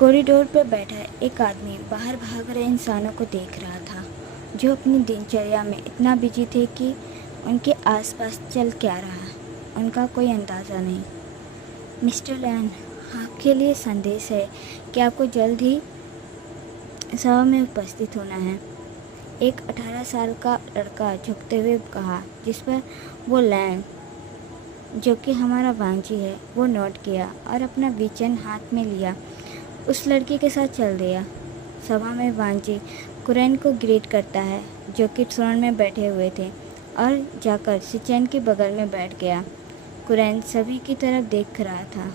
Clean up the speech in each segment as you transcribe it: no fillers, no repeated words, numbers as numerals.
Corridor पर बैठा एक आदमी बाहर भाग रहे इंसानों को देख रहा था, जो अपनी दिनचर्या में इतना बिजी थे कि उनके आसपास चल क्या रहा है उनका कोई अंदाज़ा नहीं। मिस्टर लैन, आपके लिए संदेश है कि आपको जल्द ही सभा में उपस्थित होना है। एक 18 साल का लड़का झुकते हुए कहा, जिस पर वो लैन, जो कि हमारा वांजी है, वो नोट किया और अपना विचन हाथ में लिया उस लड़की के साथ चल दिया। सभा में वांजी कुरैन को ग्रीट करता है, जो कि थ्रोन में बैठे हुए थे, और जाकर सिचेन के बगल में बैठ गया। कुरैन सभी की तरफ देख रहा था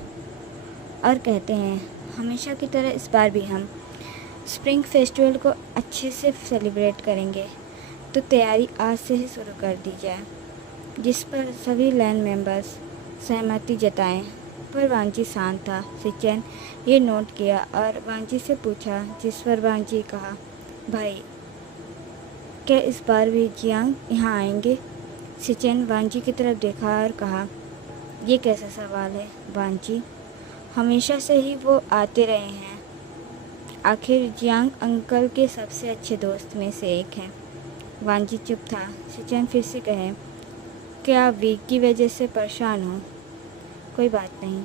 और कहते हैं, हमेशा की तरह इस बार भी हम स्प्रिंग फेस्टिवल को अच्छे से सेलिब्रेट करेंगे, तो तैयारी आज से ही शुरू कर दी जाए। जिस पर सभी लैंड मेंबर्स सहमति जताएं, पर वांजी शांत था। सिचेन ये नोट किया और वांजी से पूछा, जिस पर वांजी कहा, भाई क्या इस बार भी जियांग यहाँ आएंगे? सिचेन वांजी की तरफ देखा और कहा, ये कैसा सवाल है वांजी, हमेशा से ही वो आते रहे हैं। आखिर जियांग अंकल के सबसे अच्छे दोस्त में से एक है। वांजी चुप था। सिचेन फिर से कहे, क्या वीक की वजह से परेशान हो? कोई बात नहीं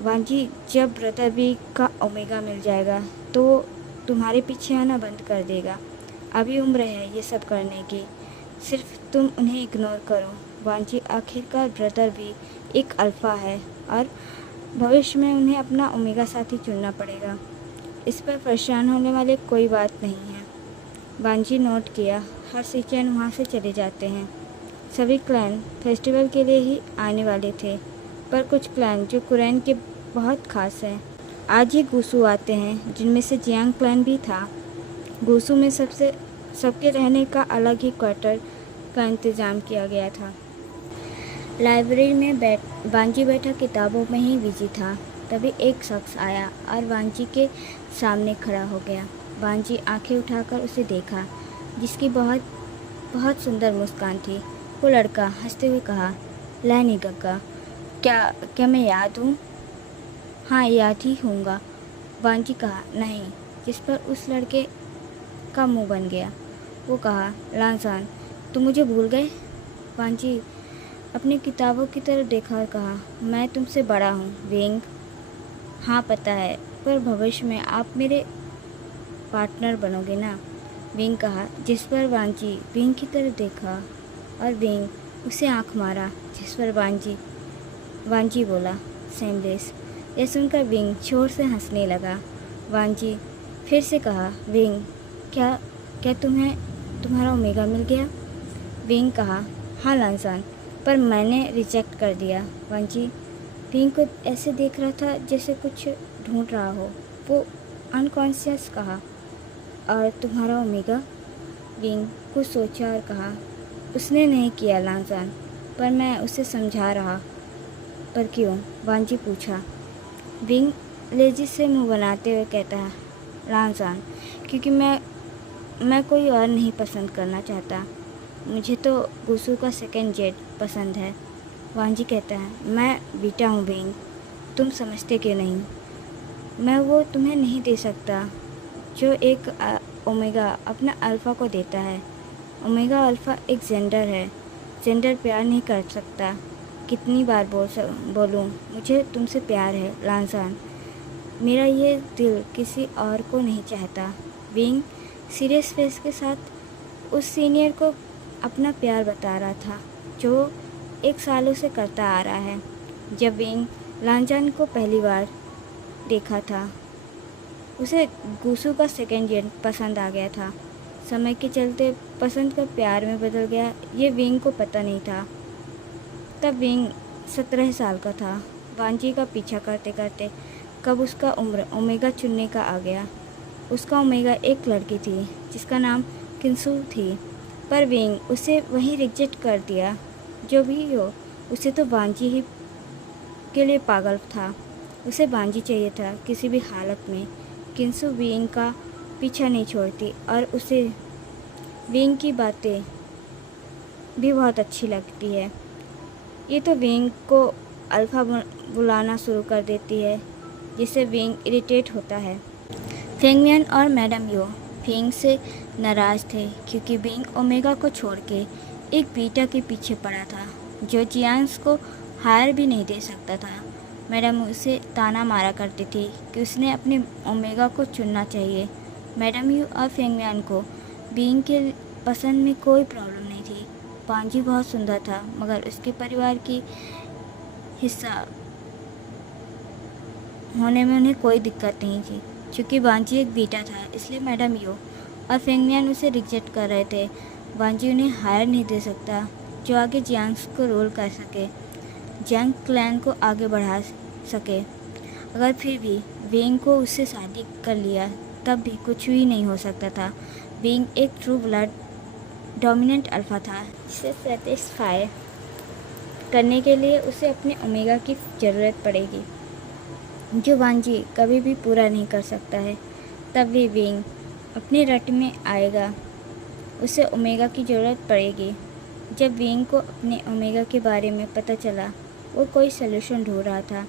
वांजी, जब ब्रदर वीक का ओमेगा मिल जाएगा तो वो तुम्हारे पीछे आना बंद कर देगा। अभी उम्र है ये सब करने की, सिर्फ तुम उन्हें इग्नोर करो। वांजी, आखिरकार ब्रदर भी एक अल्फ़ा है और भविष्य में उन्हें अपना ओमेगा साथी चुनना पड़ेगा। इस पर परेशान होने वाले कोई बात नहीं है। वांजी नोट किया। हर सिचेन वहाँ से चले जाते हैं। सभी क्लैन फेस्टिवल के लिए ही आने वाले थे, पर कुछ क्लैन जो कुरैन के बहुत खास हैं आज ही गूसू आते हैं, जिनमें से जियांग क्लैन भी था। गूसू में सबके रहने का अलग ही क्वार्टर का इंतज़ाम किया गया था। लाइब्रेरी में वांजी बैठा किताबों में ही बिजी था। तभी एक शख्स आया और वांजी के सामने खड़ा हो गया। वांजी आंखें उठाकर उसे देखा, जिसकी बहुत बहुत सुंदर मुस्कान थी। वो लड़का हंसते हुए कहा, लैनी गग्गा, क्या मैं याद हूँ? हाँ, याद ही होऊंगा। वांजी कहा, नहीं, जिस पर उस लड़के का मुंह बन गया। वो कहा, लांसान, तुम मुझे भूल गए? वांजी अपनी किताबों की तरफ देखा और कहा, मैं तुमसे बड़ा हूँ विंग। हाँ पता है, पर भविष्य में आप मेरे पार्टनर बनोगे ना? विंग कहा, जिस पर वांजी विंग की तरफ देखा और विंग उसे आंख मारा, जिस पर वांजी बोला, सेमलेस। यह सुनकर विंग जोर से हंसने लगा। वांजी फिर से कहा, विंग, क्या तुम्हारा ओमेगा मिल गया? विंग कहा, हाँ लांसान, पर मैंने रिजेक्ट कर दिया। वांजी विंग को ऐसे देख रहा था जैसे कुछ ढूंढ रहा हो। वो अनकॉन्शियस कहा, और तुम्हारा ओमेगा? विंग कुछ सोचा और कहा, उसने नहीं किया लांसान, पर मैं उसे समझा रहा। पर क्यों? वांजी पूछा। विंग लेजी से मुंह बनाते हुए कहता है, लांसान, क्योंकि मैं कोई और नहीं पसंद करना चाहता। मुझे तो गूसू का सेकंड जेट पसंद है। वांजी कहता है, मैं बीटा हूँ विंग, तुम समझते क्यों नहीं? मैं वो तुम्हें नहीं दे सकता जो एक ओमेगा अपना अल्फ़ा को देता है। ओमेगा अल्फ़ा एक जेंडर है। जेंडर प्यार नहीं कर सकता। कितनी बार बोलूं, मुझे तुमसे प्यार है लांसान। मेरा ये दिल किसी और को नहीं चाहता। विंग सीरियस फेस के साथ उस सीनियर को अपना प्यार बता रहा था, जो 1 सालों से करता आ रहा है। जब विंग लांजान को पहली बार देखा था, उसे गूसू का सेकंड जेट पसंद आ गया था। समय के चलते पसंद का प्यार में बदल गया, ये विंग को पता नहीं था। तब विंग 17 साल का था। वांजी का पीछा करते करते कब उसका उम्र ओमेगा चुनने का आ गया। उसका ओमेगा एक लड़की थी जिसका नाम किंसू थी, पर विंग उसे वहीं रिजेक्ट कर दिया। जो भी हो, उसे तो वांजी ही के लिए पागल था। उसे वांजी चाहिए था किसी भी हालत में। किंसू विंग का पीछा नहीं छोड़ती और उसे विंग की बातें भी बहुत अच्छी लगती है। ये तो विंग को अल्फ़ा बुलाना शुरू कर देती है। जिससे विंग इरिटेट होता है। फेंगमियन और मैडम यो फिंग से नाराज़ थे क्योंकि विंग ओमेगा को छोड़ के एक बीटा के पीछे पड़ा था जो जियांग को हार भी नहीं दे सकता था। मैडम उसे ताना मारा करती थी कि उसने अपने ओमेगा को चुनना चाहिए। मैडम यू और फेंगमियन को विंग के पसंद में कोई प्रॉब्लम नहीं थी। वांजी बहुत सुंदर था मगर उसके परिवार की हिस्सा होने में उन्हें कोई दिक्कत नहीं थी। चूँकि वांजी एक बीटा था इसलिए मैडम यो और फेंगमियन उसे रिजेक्ट कर रहे थे। वांजी उन्हें हायर नहीं दे सकता जो आगे जियांग को रोल कर सके, जियांग क्लैन को आगे बढ़ा सके। अगर फिर भी विंग को उससे शादी कर लिया तब भी कुछ भी नहीं हो सकता था। विंग एक ट्रू ब्लड डोमिनेंट अल्फा था जिसे सेटिस्फाई करने के लिए उसे अपने ओमेगा की ज़रूरत पड़ेगी जो वांजी कभी भी पूरा नहीं कर सकता है। तब भी विंग अपने रट में आएगा, उसे ओमेगा की ज़रूरत पड़ेगी। जब विंग को अपने ओमेगा के बारे में पता चला वो कोई सलूशन ढूंढ रहा था।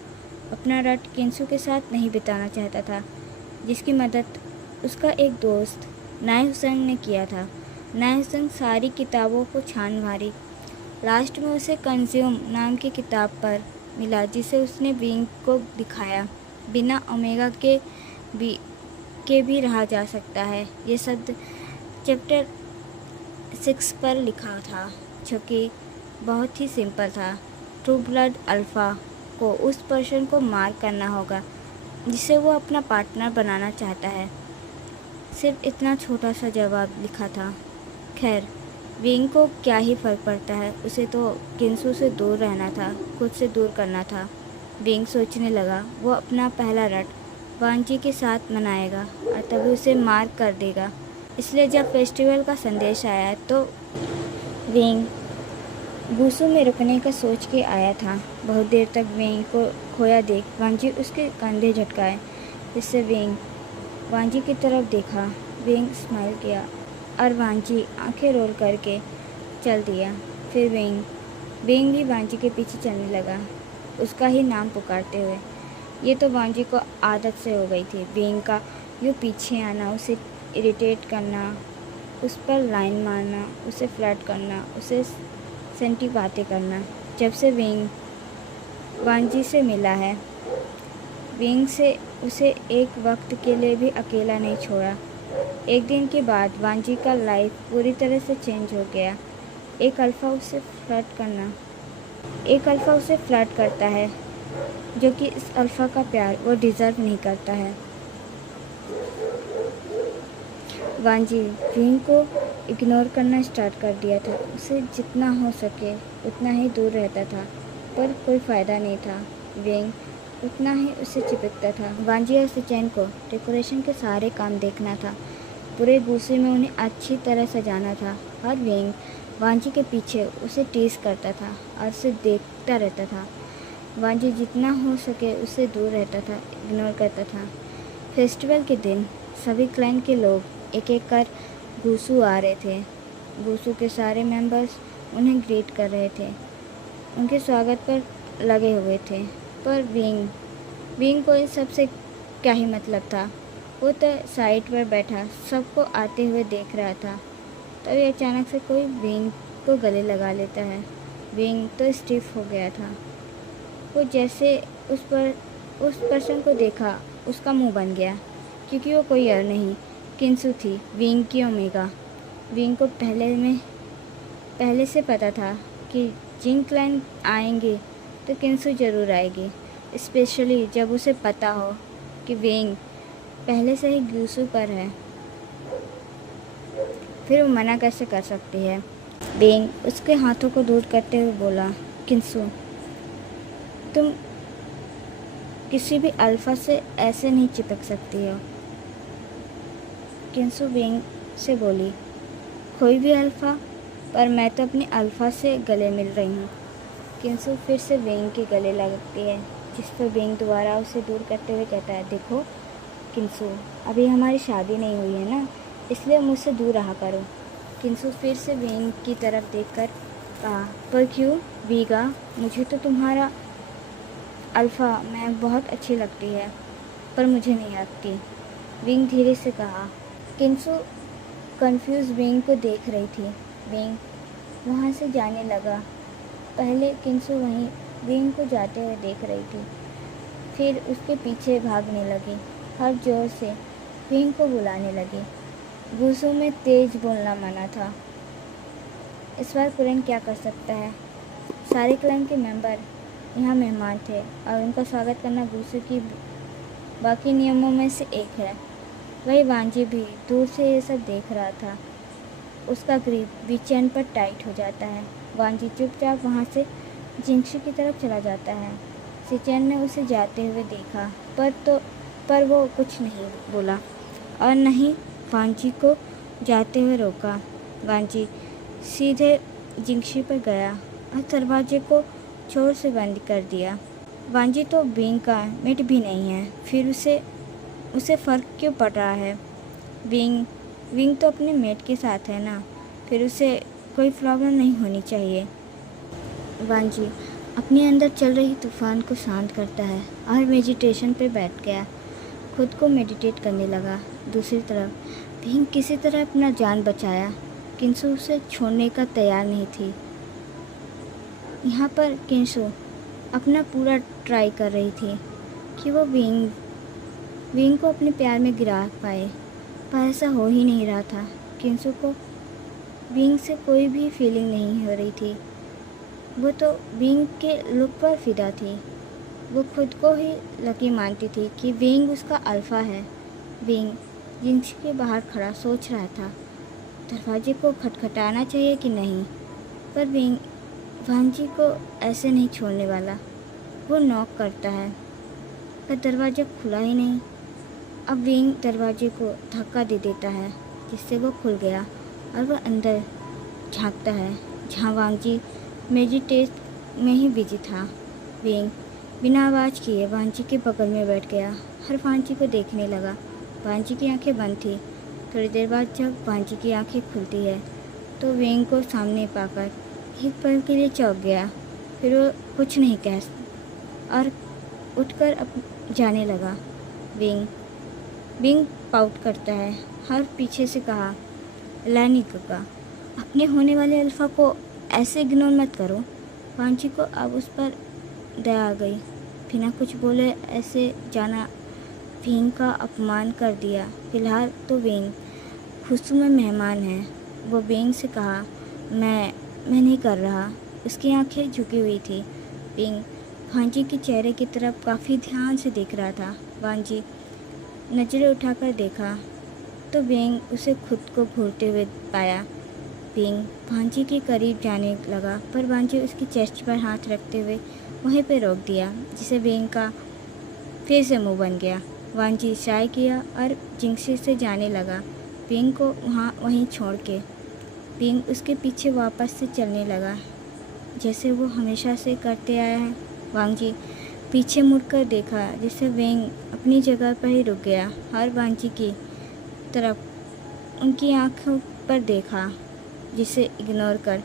अपना रट किंसू के साथ नहीं बिताना चाहता था जिसकी मदद उसका एक दोस्त नाय हुसैन ने किया था। नाय हुसैन सारी किताबों को छान मारी। लास्ट में उसे कंज्यूम नाम की किताब पर मिला जिसे उसने विंग को दिखाया। बिना ओमेगा के भी रहा जा सकता है। ये शब्द चैप्टर 6 पर लिखा था जो कि बहुत ही सिंपल था। ट्रू ब्लड अल्फ़ा को उस पर्सन को मार करना होगा जिसे वो अपना पार्टनर बनाना चाहता है। सिर्फ इतना छोटा सा जवाब लिखा था। खैर विंग को क्या ही फ़र्क पड़ता है, उसे तो किंसू से दूर रहना था, खुद से दूर करना था। विंग सोचने लगा वो अपना पहला रट वांजी के साथ मनाएगा और तभी उसे मार कर देगा। इसलिए जब फेस्टिवल का संदेश आया तो विंग गुसू में रुकने का सोच के आया था। बहुत देर तक विंग को खोया देख वांजी उसके कंधे झटकाए जिससे विंग वांजी की तरफ देखा। विंग स्माइल किया और वांजी आंखें रोल करके चल दिया। फिर विंग भी वांजी के पीछे चलने लगा, उसका ही नाम पुकारते हुए। ये तो वांजी को आदत से हो गई थी। विंग का यूँ पीछे आना, उसे इरिटेट करना, उस पर लाइन मारना, उसे फ्लर्ट करना, उसे सेंटी बातें करना। जब से विंग वांजी से मिला है विंग से उसे एक वक्त के लिए भी अकेला नहीं छोड़ा। एक दिन के बाद वांजी का लाइफ पूरी तरह से चेंज हो गया। एक अल्फ़ा उसे फ्लर्ट करता है जो कि इस अल्फ़ा का प्यार वो डिज़र्व नहीं करता है। वांजी विंग को इग्नोर करना स्टार्ट कर दिया था। उसे जितना हो सके उतना ही दूर रहता था पर कोई फ़ायदा नहीं था। विंग उतना ही उसे चिपकता था। वांजी और सुचैन को डेकोरेशन के सारे काम देखना था। पूरे गुस्से में उन्हें अच्छी तरह सजाना था और विंग वांजी के पीछे उसे टीज़ करता था और उसे देखता रहता था। वांजी जितना हो सके उससे दूर रहता था, इग्नोर करता था। फेस्टिवल के दिन सभी क्लैन के लोग एक एक कर गुसू आ रहे थे। गुसू के सारे मेंबर्स उन्हें ग्रीट कर रहे थे, उनके स्वागत पर लगे हुए थे। पर विंग को इस सब से क्या ही मतलब था। वो तो साइड पर बैठा सबको आते हुए देख रहा था। तभी अचानक से कोई विंग को गले लगा लेता है। विंग तो स्टिफ हो गया था। वो जैसे उस पर्सन को देखा उसका मुंह बन गया क्योंकि वो कोई और नहीं किंसू थी, विंग की ओमेगा। विंग को पहले से पता था कि जिंग क्लैन आएंगे तो किंसू ज़रूर आएगी, स्पेशली जब उसे पता हो कि विंग पहले से ही गुसू पर है। फिर वो मना कैसे कर सकती है। विंग उसके हाथों को दूर करते हुए बोला, किंसू तुम किसी भी अल्फ़ा से ऐसे नहीं चिपक सकती हो। किंसू विंग से बोली, कोई भी अल्फ़ा? पर मैं तो अपने अल्फ़ा से गले मिल रही हूँ। किंसू फिर से विंग के गले लगती है जिस पर विंग दोबारा उसे दूर करते हुए कहता है, देखो किंसू अभी हमारी शादी नहीं हुई है ना, इसलिए मुझसे दूर रहा करो। किंसू फिर से विंग की तरफ देखकर कहा, पर क्यों वीगा, मुझे तो तुम्हारा अल्फ़ा मैं बहुत अच्छी लगती है। पर मुझे नहीं लगती, विंग धीरे से कहा। किंसु कंफ्यूज विंग को देख रही थी। विंग वहाँ से जाने लगा। पहले किंसु वहीं विंग को जाते हुए देख रही थी, फिर उसके पीछे भागने लगी, हर जोर से विंग को बुलाने लगी। गुस्सू में तेज बोलना मना था। इस बार कुरन क्या कर सकता है? सारे क्लैन के मेंबर यहाँ मेहमान थे और उनका स्वागत करना गुस्सू की बाकी नियमों में से एक है। वही वांजी भी दूर से ये सब देख रहा था। उसका ग्रिप बेचैन पर टाइट हो जाता है। वांजी चुपचाप वहाँ से जिंक्शी की तरफ चला जाता है। सिचेन ने उसे जाते हुए देखा, पर वो कुछ नहीं बोला और न ही वांजी को जाते हुए रोका। वांजी सीधे जिंक्शी पर गया और दरवाजे को जोर से बंद कर दिया। वांजी तो विंग का मेट भी नहीं है, फिर उसे फ़र्क क्यों पड़ रहा है? विंग तो अपने मेट के साथ है ना, फिर उसे कोई प्रॉब्लम नहीं होनी चाहिए। वांजी अपने अंदर चल रही तूफान को शांत करता है और मेडिटेशन पे बैठ गया। खुद को मेडिटेट करने लगा। दूसरी तरफ विंग किसी तरह अपना जान बचाया। किंसु उसे छोड़ने का तैयार नहीं थी। यहाँ पर किंसु अपना पूरा ट्राई कर रही थी कि वो विंग को अपने प्यार में गिरा पाए, पर ऐसा हो ही नहीं रहा था। किंसु को विंग से कोई भी फीलिंग नहीं हो रही थी। वो तो विंग के लुक पर फिदा थी। वो खुद को ही लकी मानती थी कि विंग उसका अल्फा है। विंग जिंक्शी के बाहर खड़ा सोच रहा था दरवाजे को खटखटाना चाहिए कि नहीं, पर विंग वांजी को ऐसे नहीं छोड़ने वाला। वो नॉक करता है, पर दरवाज़ा खुला ही नहीं। अब विंग दरवाजे को धक्का दे देता है, जिससे वो खुल गया और वह अंदर झांकता है, जहाँ वांजी मेडिटेट में ही बिजी था। विंग बिना आवाज़ किए वांजी के बगल में बैठ गया और वांजी को देखने लगा। वांजी की आंखें बंद थी। थोड़ी देर बाद जब वांजी की आंखें खुलती है तो विंग को सामने पाकर एक पल के लिए चौंक गया। फिर वो कुछ नहीं कह और उठकर जाने लगा। विंग पाउट करता है और पीछे से कहा, लैनी काका, अपने होने वाले अल्फा को ऐसे इग्नोर मत करो। वांजी को अब उस पर दया आ गई। बिना कुछ बोले ऐसे जाना विंग का अपमान कर दिया। फिलहाल तो विंग खुशबू में मेहमान है। वो विंग से कहा, मैं नहीं कर रहा। उसकी आंखें झुकी हुई थी। विंग वांजी के चेहरे की तरफ काफ़ी ध्यान से देख रहा था। वांजी नजरें उठाकर देखा तो विंग उसे खुद को घूरते हुए पाया। विंग वांजी के करीब जाने लगा, पर वांजी उसकी चेस्ट पर हाथ रखते हुए वहीं पर रोक दिया, जिसे विंग का फिर से मुंह बन गया। वांजी शाय किया और जिंक्शी से जाने लगा, विंग को वहीं छोड़ के। विंग उसके पीछे वापस से चलने लगा, जैसे वो हमेशा से करते आया है। वांजी पीछे मुड़कर देखा, जिससे विंग अपनी जगह पर ही रुक गया और वांजी की तरफ उनकी आंखों पर देखा, जिसे इग्नोर कर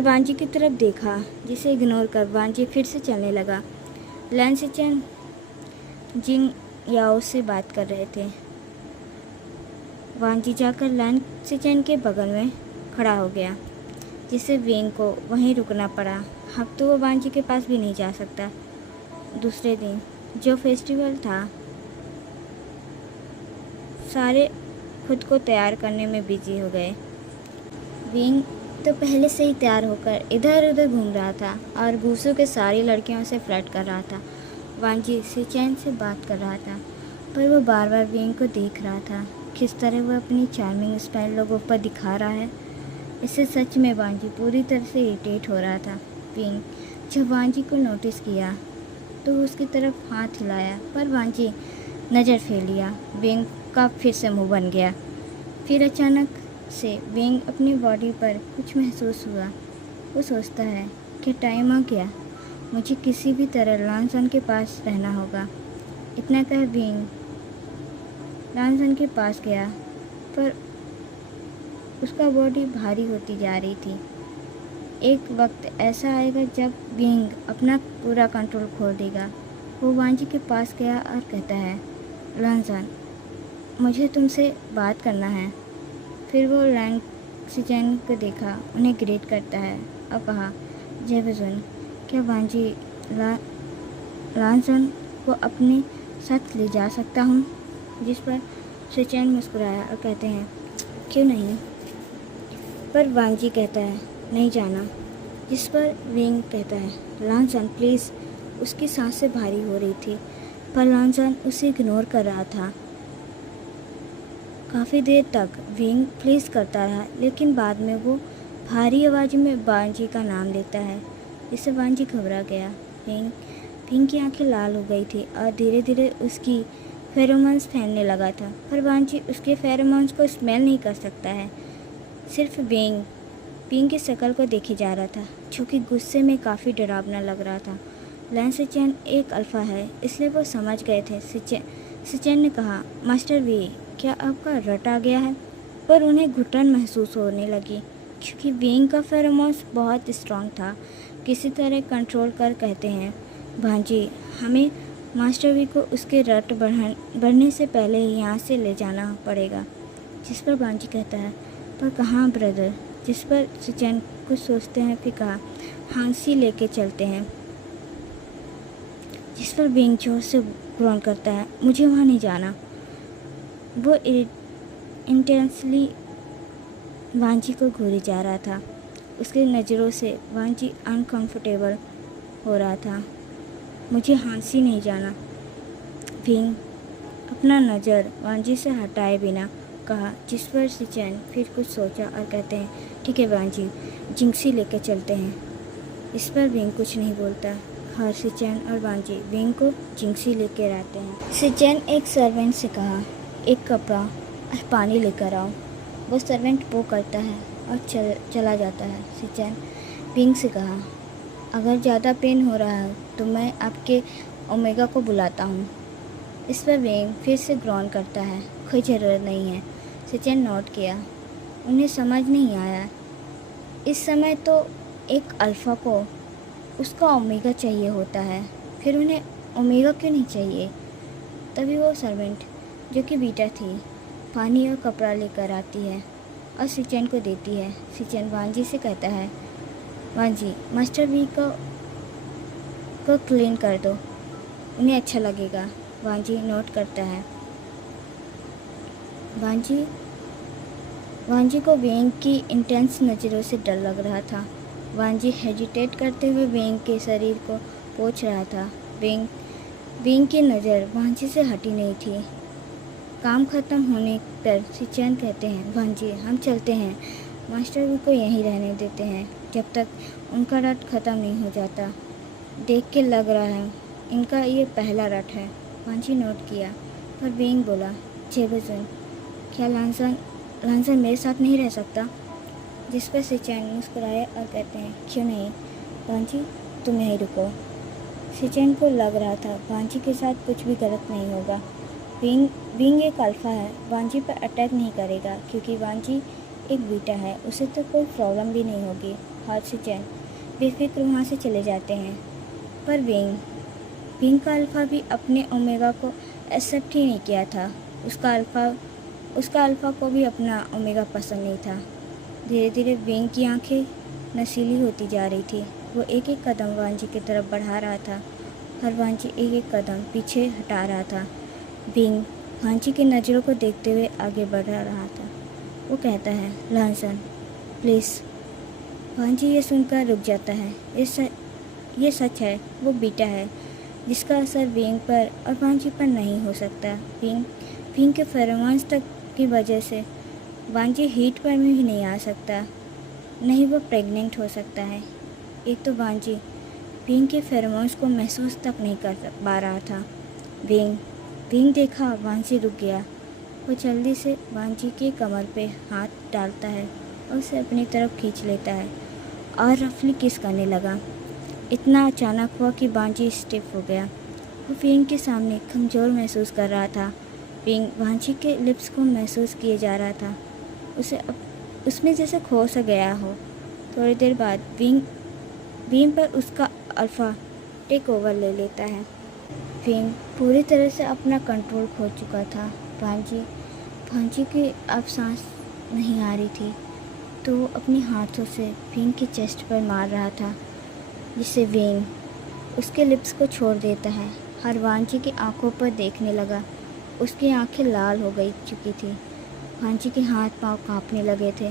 वांजी की तरफ देखा, जिसे इग्नोर कर वांजी फिर से चलने लगा। लैन सिचेन जिंग याओ से बात कर रहे थे। वांजी जाकर लैन सिचेन के बगल में खड़ा हो गया, जिसे विंग को वहीं रुकना पड़ा। अब तो वो वांजी के पास भी नहीं जा सकता। दूसरे दिन जो फेस्टिवल था, सारे खुद को तैयार करने में बिजी हो गए। विंग तो पहले से ही तैयार होकर इधर उधर घूम रहा था और गुस्सू के सारी लड़कियों से फ्लर्ट कर रहा था। वांजी सिचेन से बात कर रहा था, पर वो बार बार विंग को देख रहा था। किस तरह वह अपनी चार्मिंग स्टाइल लोगों पर दिखा रहा है, इससे सच में वांजी पूरी तरह से इरिटेट हो रहा था। विंग जब वांजी को नोटिस किया तो उसकी तरफ हाथ हिलाया, पर वांजी नज़र फेर लिया। विंग का फिर से मुंह बन गया। फिर अचानक से विंग अपनी बॉडी पर कुछ महसूस हुआ। वो सोचता है कि टाइम आ गया, मुझे किसी भी तरह लॉन्सन के पास रहना होगा। इतना कह विंग लॉन्सन के पास गया, पर उसका बॉडी भारी होती जा रही थी। एक वक्त ऐसा आएगा जब विंग अपना पूरा कंट्रोल खो देगा वो वांजी के पास गया और कहता है, लांजान, मुझे तुमसे बात करना है। फिर वो लैंग सिचेन को देखा, उन्हें ग्रीट करता है और कहा, जय बजुन, क्या वांजी लांजान को अपने साथ ले जा सकता हूँ? जिस पर सिचेन मुस्कुराया और कहते हैं, क्यों नहीं? पर वांजी कहता है, नहीं जाना। जिस पर विंग कहता है, लांजान प्लीज़। उसकी सांसें भारी हो रही थी, पर लांजान उसे इग्नोर कर रहा था। काफ़ी देर तक विंग प्लीज़ करता रहा, लेकिन बाद में वो भारी आवाज़ में वांजी का नाम लेता है, जिससे वांजी घबरा गया। विंग की आंखें लाल हो गई थी और धीरे धीरे उसकी फेरोमोन्स फैलने लगा था, पर वांजी उसके फेरोमोन्स को स्मेल नहीं कर सकता है। सिर्फ विंग की शक्ल को देखे जा रहा था, जो कि गुस्से में काफ़ी डरावना लग रहा था। लैंग सिचेन एक अल्फ़ा है, इसलिए वो समझ गए थे। सिचेन ने कहा, मास्टर वी, क्या आपका रट आ गया है? पर उन्हें घुटन महसूस होने लगी, क्योंकि विंग का फेरोमोन्स बहुत स्ट्रांग था। किसी तरह कंट्रोल कर कहते हैं, भांजी, हमें मास्टर वी को उसके रट बढ़ने से पहले ही यहाँ से ले जाना पड़ेगा। जिस पर भांजी कहता है, पर कहाँ ब्रदर? जिस पर सिचेन कुछ सोचते हैं, फिर कहा, हांसी लेके चलते हैं। जिस पर विंग जोर से ग्रोन करता है, मुझे वहाँ नहीं जाना। वो इंटेंसली वांजी को घूरे जा रहा था। उसकी नज़रों से वांजी अनकंफर्टेबल हो रहा था। मुझे हांसी नहीं जाना। विंग अपना नज़र वांजी से हटाए बिना कहा, जिस पर सिचेन फिर कुछ सोचा और कहते हैं, ठीक है वांजी, जिंक्सी लेकर चलते हैं। इस पर विंग कुछ नहीं बोलता। हर सिचेन और वांजी विंग को जिंक्सी लेकर आते हैं। सिचेन एक सर्वेंट से कहा, एक कपड़ा और पानी लेकर आओ। वो सर्वेंट वो करता है और चला जाता है। सिचेन विंग से कहा, अगर ज़्यादा पेन हो रहा है तो मैं आपके ओमेगा को बुलाता हूँ। इस पर विंग फिर से ग्रॉन करता है, कोई ज़रूरत नहीं है। सिचेन नोट किया। उन्हें समझ नहीं आया, इस समय तो एक अल्फ़ा को उसका ओमेगा चाहिए होता है, फिर उन्हें ओमेगा क्यों नहीं चाहिए? तभी वो सर्वेंट, जो कि बीटा थी, पानी और कपड़ा लेकर आती है और सिचेन को देती है। सिचेन वांजी से कहता है, वांजी, मास्टर वी को क्लीन कर दो, उन्हें अच्छा लगेगा। वांजी नोट करता है। वांजी को विंग की इंटेंस नज़रों से डर लग रहा था। वांजी हेजिटेट करते हुए विंग के शरीर को पोंछ रहा था। विंग की नज़र वांजी से हटी नहीं थी। काम ख़त्म होने पर सिचेन कहते हैं, वांजी, हम चलते हैं। मास्टर वी को यहीं रहने देते हैं जब तक उनका रट ख़त्म नहीं हो जाता। देख के लग रहा है इनका ये पहला रट है। वांजी नोट किया, पर विंग बोला, जेबजुन, क्या लांसन मेरे साथ नहीं रह सकता? जिस पर सिचेन मुस्कुराए और कहते हैं, क्यों नहीं वांजी, तुम यहीं रुको। सिचेन को लग रहा था वांजी के साथ कुछ भी गलत नहीं होगा। विंग एक अल्फ़ा है, वांजी पर अटैक नहीं करेगा क्योंकि वांजी एक बीटा है, उसे तो कोई प्रॉब्लम भी नहीं होगी। हाथ सिचेन बेफिक्र वहाँ से चले जाते हैं। पर विंग का अल्फ़ा भी अपने ओमेगा को एक्सेप्ट ही नहीं किया था। उसका अल्फ़ा को भी अपना ओमेगा पसंद नहीं था। धीरे धीरे विंग की आंखें नशीली होती जा रही थी। वो एक एक कदम वांजी की तरफ बढ़ा रहा था, हर वांजी एक एक कदम पीछे हटा रहा था। विंग वांजी की नज़रों को देखते हुए आगे बढ़ रहा था। वो कहता है, लांसन प्लीज़। वांजी ये सुनकर रुक जाता है। ये सच है, वो बीटा है जिसका असर विंग पर और वांजी पर नहीं हो सकता। विंग के फेरोमोन्स तक की वजह से वांजी हीट पर भी नहीं आ सकता, नहीं वो प्रेग्नेंट हो सकता है। एक तो वांजी विंग के फेरोमोन्स को महसूस तक नहीं कर पा रहा था। विंग देखा, वांजी रुक गया। वो जल्दी से वांजी की कमर पे हाथ डालता है और उसे अपनी तरफ खींच लेता है और रफली किस करने लगा। इतना अचानक हुआ कि वांजी स्टिफ हो गया। वो विंग के सामने कमज़ोर महसूस कर रहा था। विंग वांजी के लिप्स को महसूस किए जा रहा था, उसे अब उसमें जैसे खो सा गया हो। थोड़ी देर बाद विंग पर उसका अल्फ़ा टेक ओवर ले लेता है। विंग पूरी तरह से अपना कंट्रोल खो चुका था। भांजी की अब सांस नहीं आ रही थी, तो वो अपने हाथों से विंग के चेस्ट पर मार रहा था, जिससे विंग उसके लिप्स को छोड़ देता है। हर वांजी की आंखों पर देखने लगा। उसकी आंखें लाल हो गई चुकी थी। वांजी के हाथ पांव कांपने लगे थे,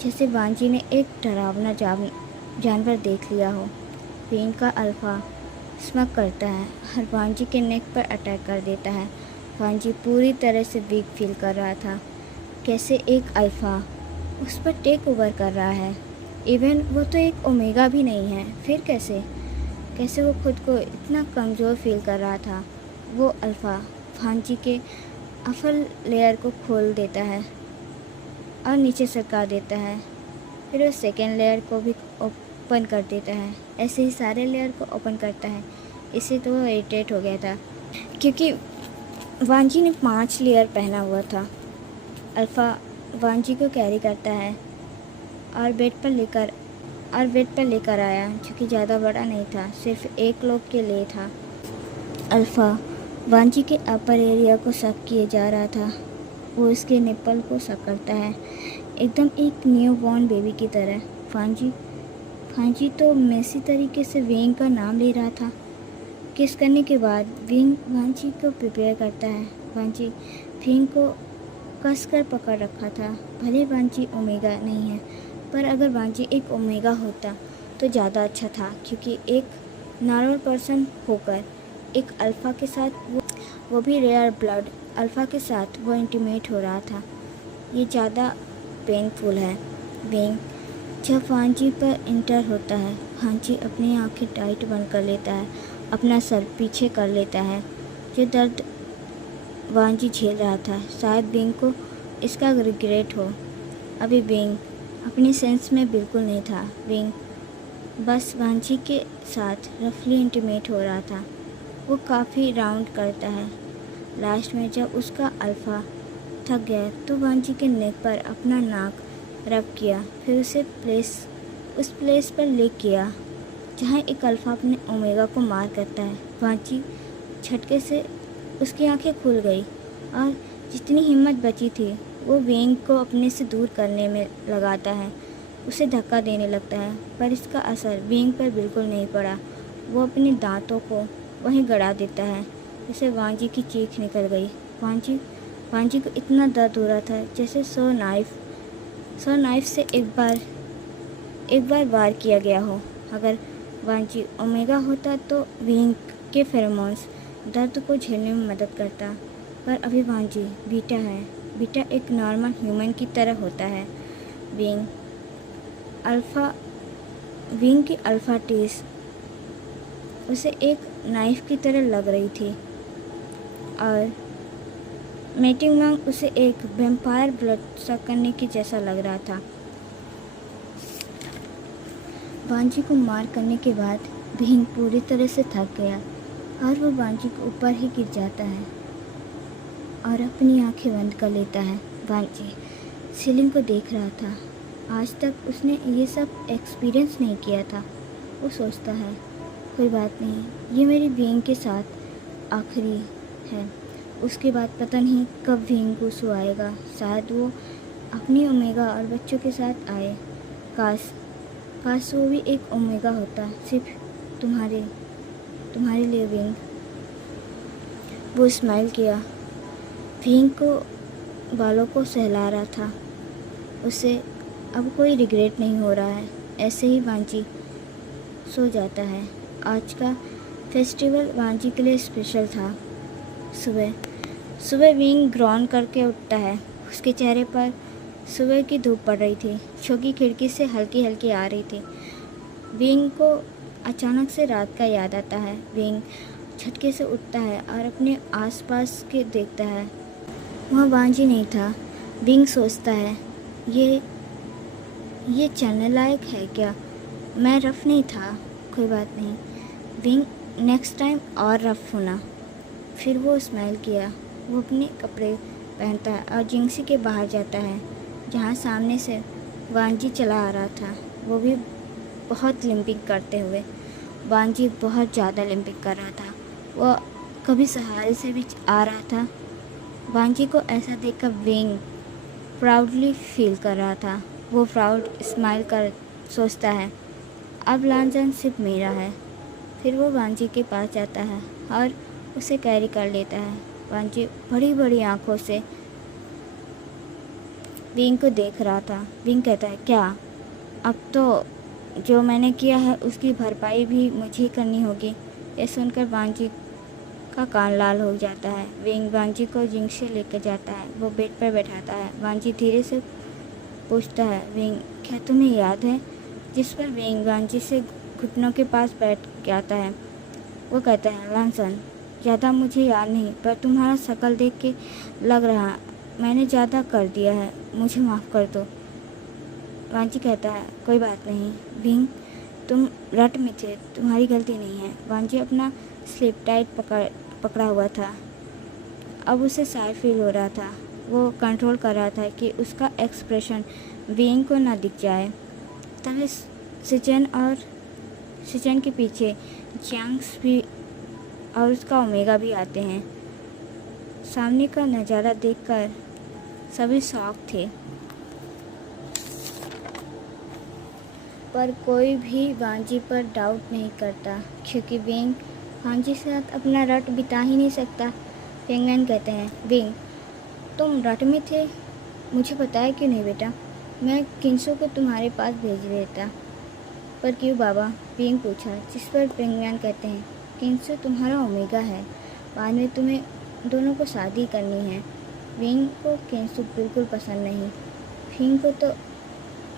जैसे वांजी ने एक डरावना जानवर देख लिया हो। विंग का अल्फा स्मग करता है, हर वांजी के नेक पर अटैक कर देता है। वांजी पूरी तरह से वीक फील कर रहा था। कैसे एक अल्फा उस पर टेक ओवर कर रहा है? इवन वो तो एक ओमेगा भी नहीं है, फिर कैसे वो खुद को इतना कमज़ोर फील कर रहा था। वो अल्फ़ा वांजी के अफल लेयर को खोल देता है और नीचे सरका देता है। फिर वो सेकेंड लेयर को भी ओपन कर देता है। ऐसे ही सारे लेयर को ओपन करता है। इससे तो वो इरिटेट हो गया था, क्योंकि वांजी ने 5 लेयर पहना हुआ था। अल्फ़ा वांजी को कैरी करता है और बेड पर लेकर आया, जो कि ज़्यादा बड़ा नहीं था, सिर्फ एक लोग के लिए था। अल्फ़ा वांजी के अपर एरिया को सक किए जा रहा था। वो इसके निप्पल को सक करता है, एकदम एक न्यू बॉर्न बेबी की तरह। वांजी तो मेसी तरीके से विंग का नाम ले रहा था। किस करने के बाद विंग वांजी को प्रिपेयर करता है। वांजी विंग को कसकर पकड़ रखा था। भले वांजी ओमेगा नहीं है, पर अगर वांजी एक ओमेगा होता तो ज़्यादा अच्छा था, क्योंकि एक नॉर्मल पर्सन होकर एक अल्फ़ा के साथ, वो भी रेयर ब्लड अल्फ़ा के साथ वो इंटीमेट हो रहा था। ये ज़्यादा पेनफुल है। विंग जब वांजी पर इंटर होता है, वांजी अपनी आंखें टाइट बंद कर लेता है, अपना सर पीछे कर लेता है। जो दर्द वांजी झेल रहा था, शायद विंग को इसका रिग्रेट हो। अभी विंग अपनी सेंस में बिल्कुल नहीं था। विंग बस वांजी के साथ रफली इंटीमेट हो रहा था। वो काफ़ी राउंड करता है। लास्ट में जब उसका अल्फ़ा थक गया तो वांजी के नेक पर अपना नाक रब किया, फिर उस प्लेस पर लिक किया जहाँ एक अल्फ़ा अपने ओमेगा को मार करता है। वांजी झटके से उसकी आंखें खुल गई और जितनी हिम्मत बची थी वो विंग को अपने से दूर करने में लगाता है, उसे धक्का देने लगता है, पर इसका असर विंग पर बिल्कुल नहीं पड़ा। वो अपने दांतों को वहीं गड़ा देता है, जिससे वांजी की चीख निकल गई। वांजी को इतना दर्द हो रहा था जैसे 100 नाइफ से एक बार वार किया गया हो। अगर वांजी ओमेगा होता तो विंग के फेरोमोन्स दर्द को झेलने में मदद करता, पर अभी वांजी बीटा है। बीटा एक नॉर्मल ह्यूमन की तरह होता है। विंग की अल्फ़ा टेस्ट उसे एक नाइफ की तरह लग रही थी और मेटिंग मंग उसे एक वैम्पायर ब्लड सक करने की जैसा लग रहा था। वांजी को मार करने के बाद विंग पूरी तरह से थक गया और वो वांजी के ऊपर ही गिर जाता है और अपनी आंखें बंद कर लेता है। वांजी सीलिंग को देख रहा था। आज तक उसने ये सब एक्सपीरियंस नहीं किया था। वो सोचता है, कोई बात नहीं, ये मेरी विंग के साथ आखिरी है। उसके बाद पता नहीं कब विंग गुस्सू आएगा। शायद वो अपनी ओमेगा और बच्चों के साथ आए। काश वो भी एक ओमेगा होता, सिर्फ तुम्हारे लिए विंग। वो स्माइल किया। विंग को बालों को सहला रहा था। उसे अब कोई रिग्रेट नहीं हो रहा है। ऐसे ही वांजी सो जाता है। आज का फेस्टिवल वांजी के लिए स्पेशल था। सुबह विंग ग्रॉन करके उठता है। उसके चेहरे पर सुबह की धूप पड़ रही थी, जो कि खिड़की से हल्की हल्की आ रही थी। विंग को अचानक से रात का याद आता है। विंग झटके से उठता है और अपने आसपास के देखता है। वह वांजी नहीं था। विंग सोचता है, ये चलने लायक है क्या? मैं रफ़ नहीं था। कोई बात नहीं, विंग नेक्स्ट टाइम और रफ़ होना। फिर वो स्माइल किया। वो अपने कपड़े पहनता है और जिंगसी के बाहर जाता है, जहाँ सामने से वांजी चला आ रहा था, वो भी बहुत लिम्पिंग करते हुए। वांजी बहुत ज़्यादा लिम्पिंग कर रहा था। वो कभी सहारे से भी आ रहा था। वांजी को ऐसा देखकर विंग प्राउडली फील कर रहा था। वो प्राउड स्माइल कर सोचता है, अब लांचन सिर्फ मेरा है। फिर वो वांजी के पास जाता है और उसे कैरी कर लेता है। वांजी बड़ी बड़ी आंखों से विंग को देख रहा था। विंग कहता है, क्या अब तो जो मैंने किया है उसकी भरपाई भी मुझे ही करनी होगी। ये सुनकर वांजी का कान लाल हो जाता है। विंग वांजी को जिंग से लेकर जाता है। वो बेड पर बैठाता है। वांजी धीरे से पूछता है, विंग क्या तुम्हें याद है? जिस पर विंग वांजी से घुटनों के पास बैठ जाता है। वो कहता है, लांसन ज़्यादा मुझे याद नहीं, पर तुम्हारा शक्ल देख के लग रहा मैंने ज़्यादा कर दिया है, मुझे माफ़ कर दो। वांजी कहता है, कोई बात नहीं विंग, तुम रट में थे, तुम्हारी गलती नहीं है। वांजी अपना स्लिप टाइट पकड़ा हुआ था। अब उसे शाय फील हो रहा था। वो कंट्रोल कर रहा था कि उसका एक्सप्रेशन विंग को ना दिख जाए। तभी सिचन के पीछे जियांग्स भी और उसका ओमेगा भी आते हैं। सामने का नज़ारा देखकर सभी शॉक थे, पर कोई भी वांजी पर डाउट नहीं करता, क्योंकि विंग वांजी के साथ अपना रट बिता ही नहीं सकता। पेंगुइन कहते हैं, विंग तुम रट में थे, मुझे बताया क्यों नहीं बेटा? मैं किंसो को तुम्हारे पास भेज देता। पर क्यों बाबा? विंग पूछा, जिस पर पेंगुइन कहते हैं, किंसो तुम्हारा ओमेगा है, बाद में तुम्हें दोनों को शादी करनी है। विंग को किंसो बिल्कुल पसंद नहीं।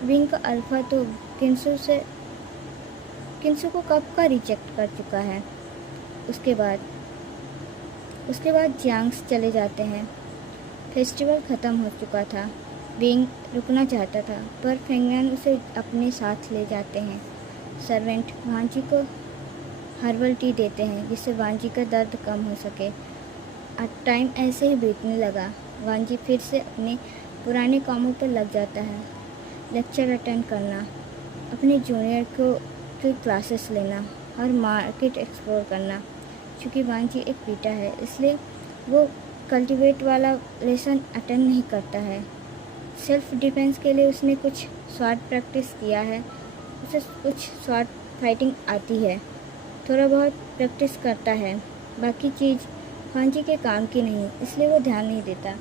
विंग का अल्फा तो किंसो को कब का रिजेक्ट कर चुका है। उसके बाद जियांग्स चले जाते हैं। फेस्टिवल ख़त्म हो चुका था। विंग रुकना चाहता था, पर पेंगुइन उसे अपने साथ ले जाते हैं। सर्वेंट वांजी को हर्बल टी देते हैं, जिससे वांजी का दर्द कम हो सके। टाइम ऐसे ही बीतने लगा। वांजी फिर से अपने पुराने कामों पर लग जाता है। लेक्चर अटेंड करना, अपने जूनियर की क्लासेस लेना और मार्केट एक्सप्लोर करना। चूँकि वांजी एक पीटा है, इसलिए वो कल्टीवेट वाला लेसन अटेंड नहीं करता है। सेल्फ डिफेंस के लिए उसने कुछ स्वॉर्ड प्रैक्टिस किया है। उसे कुछ स्वॉर्ड फाइटिंग आती है, थोड़ा बहुत प्रैक्टिस करता है। बाकी चीज़ वांजी के काम की नहीं, इसलिए वो ध्यान नहीं देता।